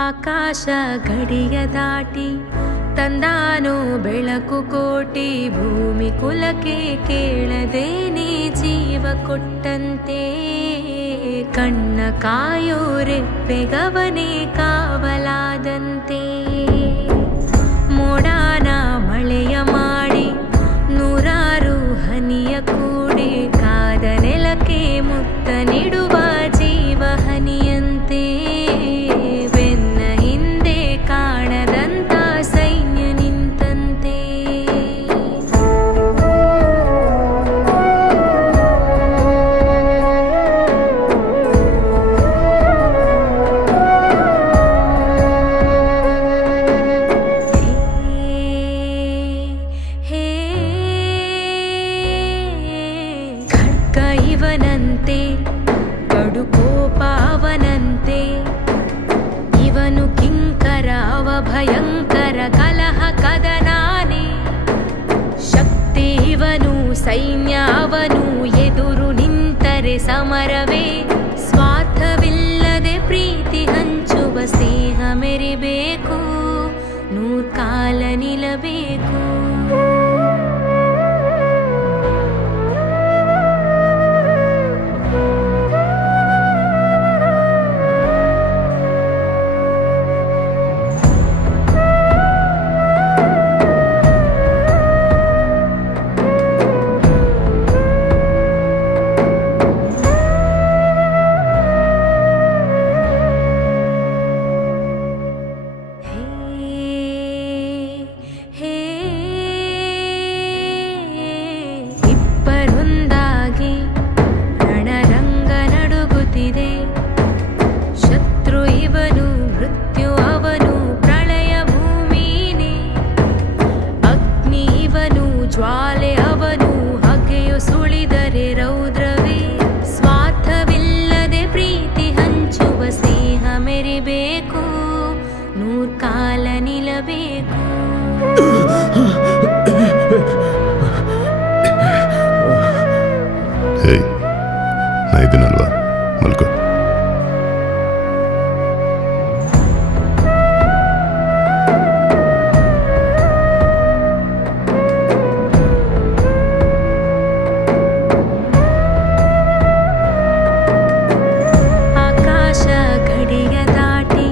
ಆಕಾಶ ಗಡಿಯ ದಾಟಿ ತಂದಾನೋ ಬೆಳಕು ಕೋಟಿ, ಭೂಮಿ ಕುಲಕ್ಕೆ ಕೇಳದೇನೆ ಜೀವ ಕೊಟ್ಟಂತೆ. ಕಣ್ಣ ಕಾಯೋ ರೆಪ್ಪೆಗವನೇ ಕಾವಲಾದಂತೆ. ಮೋಡಾನ ಮಳೆಯ ಮಾಡಿ ನೂರಾರು ಹನಿಯ ಕೂಡಿ, ಕಾದ ನೆಲಕ್ಕೆ ಮುತ್ತ ನೀಡುವ ಜೀವ ಹನಿಯಂತೆ. ಬೆನ್ನ ಹಿಂದೆ ಕಾಣದಂತ ಸೈನ್ಯ ನಿಂತಂತೆ. ಖಡ್ಗ ಇವನಂತೆ, ಕಡು ಕೋಪ ಅವನಂತೆ. ಇವನು ಕಿಂಕರ ಅವ ಭಯಂಕರ, ಕಲಹ ಕದನಾನೆ. ಶಕ್ತಿ ಇವನು, ಸೈನ್ಯ ಅವನು, ಎದುರು ನಿಂತರೆ ಸಮರವೇ. ಸ್ವಾರ್ಥವಿಲ್ಲದೆ ಪ್ರೀತಿ ಹಂಚುವ ಸ್ನೇಹ ಮೆರಿಬೇಕು, ನೂರ್ಕಾಲ ನಿಲ್ಲಬೇಕು. ಇಬ್ಬರೊಂದಾಗಿ ರಣರಂಗ ನಡುಗುತ್ತಿದೆ. ಶತ್ರು ಇವನು, ಮೃತ್ಯು ಅವನು, ಪ್ರಳಯ ಭೂಮಿನೇ. ಅಗ್ನಿ ಇವನು, ಜ್ವಾಲೆ ಅವನು, ಹಗೆಯು ಸುಳಿದರೆ ರೌದ್ರವೇ. ಸ್ವಾರ್ಥವಿಲ್ಲದೆ ಪ್ರೀತಿ ಹಂಚುವ ಸ್ನೇಹ ಮೆರಿಬೇಕು, ನೂರ್ಕಾಲ ನಿಲ್ಲಬೇಕು. ಹೇಯ್, ನಾ ಇದ್ದೀನಲ್ವಾ, ಮಲ್ಕೋ. ಆಕಾಶ ಗಡಿಯ ದಾಟಿ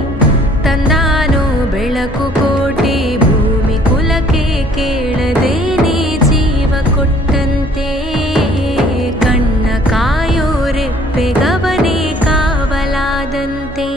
ತಂದಾನೋ ಬೆಳಕು ಕೋಟಿ, ಭೂಮಿ ಕುಲಕ್ಕೆ ಕೇಳದೇನೆ ಜೀವ ಕೊಟ್ಟಂತೆ. ಕಣ್ಣ ಕಾಯೋ ರೆಪ್ಪೆಗವನೇ ಕಾವಲಾದಂತೆ.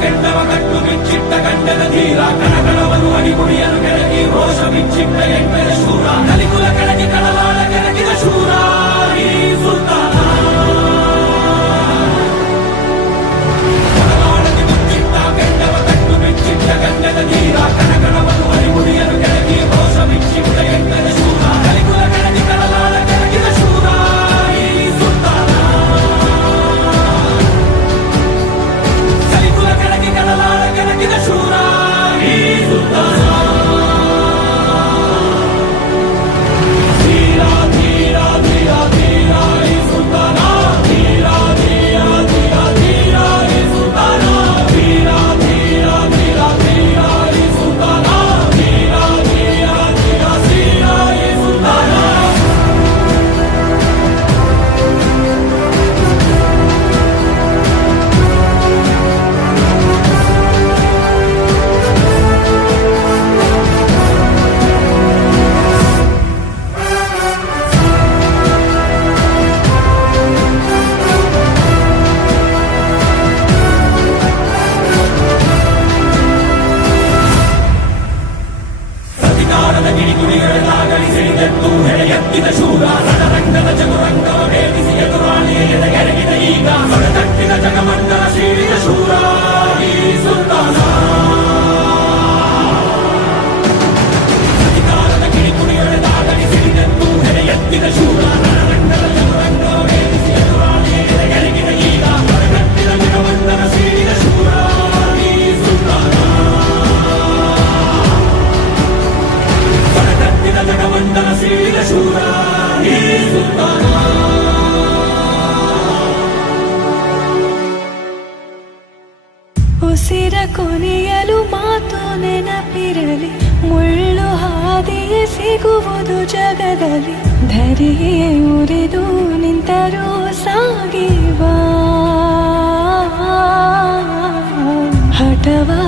ಕೆಂಡವ ಕಟ್ಟು ಬಿಚ್ಚಿಟ್ಟ ಗಂಡನ ಧೀರ, ಕಣಕಣವನ್ನು ಅಡಿಗುಡಿಯಲು ಕೆಳಗಿ ರೋಷ ಬಿಚ್ಚಿಟ್ಟ ಎಂಟರ ಶೂರ. ಕಲಿಕುಲ ಕೆಳಗಿ ಕಳವಾಳ ಕೆಳಗಿದ ಶೂರ ಈ ಸುಲ್ತಾನ. ಕಳವಾಳಕ್ಕೆ ಮುಚ್ಚಿಟ್ಟ ಕೆಂಡವ ಕಟ್ಟು ಬಿಚ್ಚಿಟ್ಟ ಗಂಡನ ಧೀರ, ಕಣಕಣವನ್ನು ಅಡಿಗುಡಿಯಲು ಕೆಳಗಿ ರೋಷ ಬಿಚ್ಚಿಟ್ಟ ಎಂಟರ ಶೂರ. ಕಲಿಕುಲ ಕೆಳಗಿ ಕಳವಾಳ ಕೆಳಗಿದ ಶೂರ ಈ ಸುಲ್ತಾನ. ಕಲಿಕುಲ ಕೆಳಗಿ ಕಳವಾಳ ಕೆಳಗಿದ ಶೂರ ಈ ಸುಲ್ತಾನ. ವೀರ ಉಸಿರ ಕೊನೆಯಲು ಮಾತು ನೆನಪಿರಲಿ, ಮುಳ್ಳು ಹಾದಿಯೇ ಸಿಗುವುದು ಜಗದಲ್ಲಿ, ಧರೆಯೇ ಉರಿದು ನಿಂತರೂ ಸಾಗಿವಾ ಹಠವಾ